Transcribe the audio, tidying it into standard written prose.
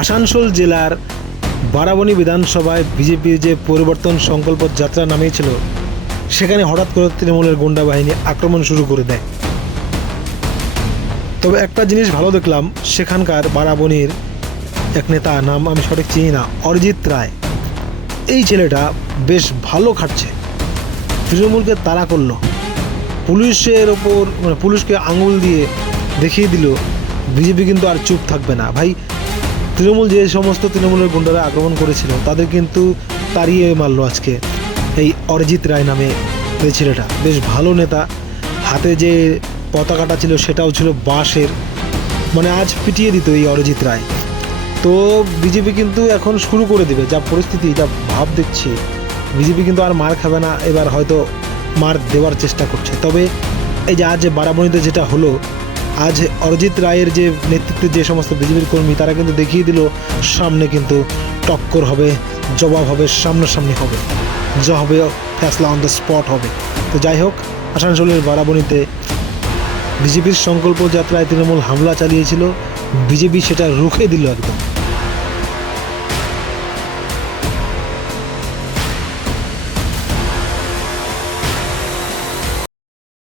আসানসোল জেলার বারাবণী বিধানসভায় বিজেপির যে পরিবর্তন সংকল্প যাত্রা নামিয়েছিল, সেখানে হঠাৎ করে তৃণমূলের গুন্ডা বাহিনী আক্রমণ শুরু করে দেয়। তবে একটা জিনিস ভালো দেখলাম, সেখানকার বারাবণীর এক নেতা, নাম আমি সঠিক চিনি না, অরিজিৎ রায়, এই ছেলেটা বেশ ভালো খাটছে, তৃণমূলকে তাড়া করলো, পুলিশের ওপর পুলিশকে আঙুল দিয়ে দেখিয়ে দিল বিজেপি কিন্তু আর চুপ থাকবে না। ভাই, তৃণমূল যে সমস্ত তৃণমূলের গুন্ডারা আক্রমণ করেছিল তাদের কিন্তু তাড়িয়ে মারলো আজকে এই অরিজিৎ রায় নামে এই ছেলেটা। বেশ ভালো নেতা, হাতে যে পতাকাটা ছিল সেটাও ছিল বাঁশের, মানে আজ পিটিয়ে দিত এই অরিজিৎ রায়। তো বিজেপি কিন্তু এখন শুরু করে দেবে, যা পরিস্থিতি, যা ভাব দেখছি, বিজেপি কিন্তু আর মার খাবে না, এবার হয়তো মার দেওয়ার চেষ্টা করছে। তবে এই যে আজ বারাবণীতে যেটা হলো, আজ অরিজিৎ রায়ের যে নেতৃত্বে যে সমস্ত বিজেপির কর্মী, তারা কিন্তু দেখিয়ে দিল সামনে কিন্তু টক্কর হবে, জবাব হবে, সামনাসামনি হবে, যা হবে ফ্যাসলা অন দ্য স্পট হবে। তো যাই হোক, আসানসোলের বারাবণীতে বিজেপির সংকল্প যাত্রায় তৃণমূল হামলা চালিয়েছিল, বিজেপি সেটা রুখে দিল একদম।